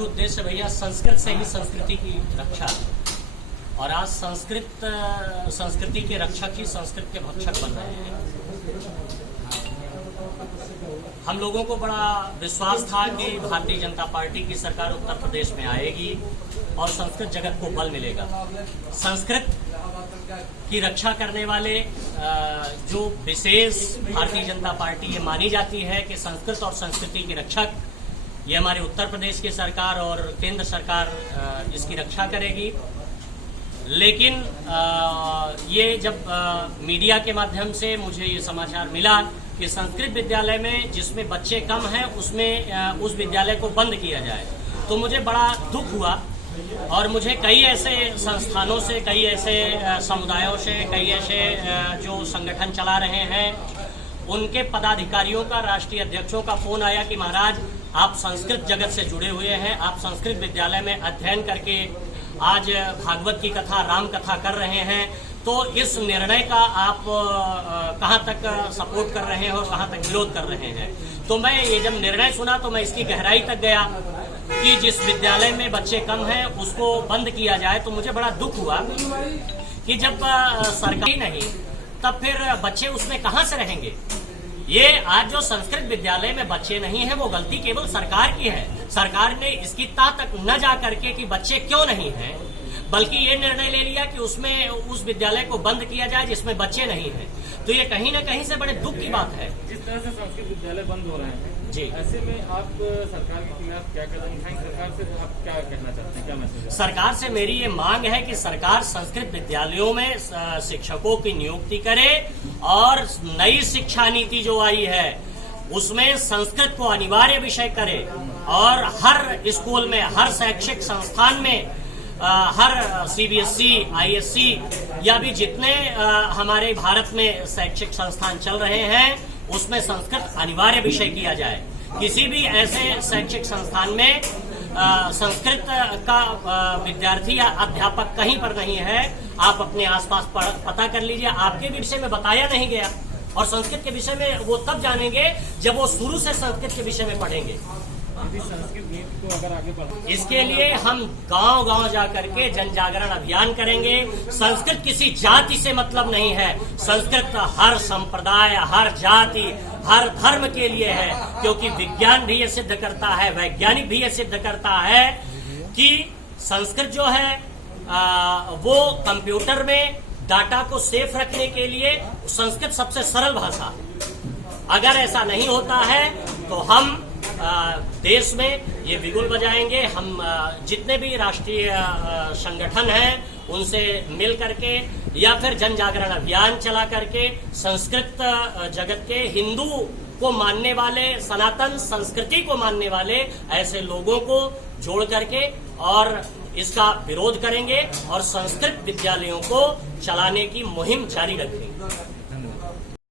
उद्देश्य भैया संस्कृत से ही संस्कृति की रक्षा, और आज संस्कृति के रक्षक ही संस्कृत के भक्षक बन रहे हैं। हम लोगों को बड़ा विश्वास था कि भारतीय जनता पार्टी की सरकार उत्तर प्रदेश में आएगी और संस्कृत जगत को बल मिलेगा। संस्कृत की रक्षा करने वाले जो विशेष भारतीय जनता पार्टी ये मानी जाती है कि संस्कृत और संस्कृति के रक्षक, ये हमारे उत्तर प्रदेश की सरकार और केंद्र सरकार इसकी रक्षा करेगी। लेकिन ये जब मीडिया के माध्यम से मुझे ये समाचार मिला कि संस्कृत विद्यालय में जिसमें बच्चे कम हैं उसमें उस विद्यालय को बंद किया जाए, तो मुझे बड़ा दुख हुआ। और मुझे कई ऐसे संस्थानों से, कई ऐसे समुदायों से, कई ऐसे जो संगठन चला रहे हैं, उनके पदाधिकारियों का, राष्ट्रीय अध्यक्षों का फोन आया कि महाराज आप संस्कृत जगत से जुड़े हुए हैं, आप संस्कृत विद्यालय में अध्ययन करके आज भागवत की कथा, राम कथा कर रहे हैं, तो इस निर्णय का आप कहाँ तक सपोर्ट कर रहे हैं और कहाँ तक विरोध कर रहे हैं। तो मैं ये जब निर्णय सुना तो मैं इसकी गहराई तक गया कि जिस विद्यालय में बच्चे कम हैं उसको बंद किया जाए। तो मुझे बड़ा दुख हुआ कि जब सरकारी नहीं तब फिर बच्चे उसमें कहाँ से रहेंगे। ये आज जो संस्कृत विद्यालय में बच्चे नहीं हैं वो गलती केवल सरकार की है। सरकार ने इसकी तह तक न जा करके कि बच्चे क्यों नहीं हैं, बल्कि ये निर्णय ले लिया कि उसमें उस विद्यालय को बंद किया जाए जिसमें बच्चे नहीं हैं। तो ये कहीं न कहीं से बड़े दुख की बात है। जिस तरह से संस्कृत विद्यालय बंद हो रहे हैं जी, ऐसे में आप सरकार के खिलाफ क्या कदम उठाएंगे? सरकार से आप क्या कहना चाहते हैं, क्या मैसेज? सरकार से मेरी ये मांग है कि सरकार संस्कृत विद्यालयों में शिक्षकों की नियुक्ति करे और नई शिक्षा नीति जो आई है उसमें संस्कृत को अनिवार्य विषय करे, और हर स्कूल में, हर शैक्षिक संस्थान में, हर सीबीएसई, आईएससी या भी जितने हमारे भारत में शैक्षिक संस्थान चल रहे हैं उसमें संस्कृत अनिवार्य विषय किया जाए। किसी भी ऐसे शैक्षिक संस्थान में संस्कृत का विद्यार्थी या अध्यापक कहीं पर नहीं है, आप अपने आसपास पता कर लीजिए। आपके विषय में बताया नहीं गया, और संस्कृत के विषय में वो तब जानेंगे जब वो शुरू से संस्कृत के विषय में पढ़ेंगे। संस्कृत नीति को अगर आगे बढ़ाएं, इसके लिए हम गांव-गांव जाकर के जन जागरण अभियान करेंगे। संस्कृत किसी जाति से मतलब नहीं है, संस्कृत हर संप्रदाय, हर जाति, हर धर्म के लिए है, क्योंकि विज्ञान भी ये सिद्ध करता है, वैज्ञानिक भी ये सिद्ध करता है कि संस्कृत जो है वो कंप्यूटर में डाटा को सेफ रखने के लिए संस्कृत सबसे सरल भाषा। अगर ऐसा नहीं होता है तो हम देश में ये बिगुल बजाएंगे। हम जितने भी राष्ट्रीय संगठन हैं उनसे मिल करके या फिर जन जागरण अभियान चला करके संस्कृत जगत के, हिंदू को मानने वाले, सनातन संस्कृति को मानने वाले ऐसे लोगों को जोड़ करके और इसका विरोध करेंगे और संस्कृत विद्यालयों को चलाने की मुहिम जारी रखेंगे।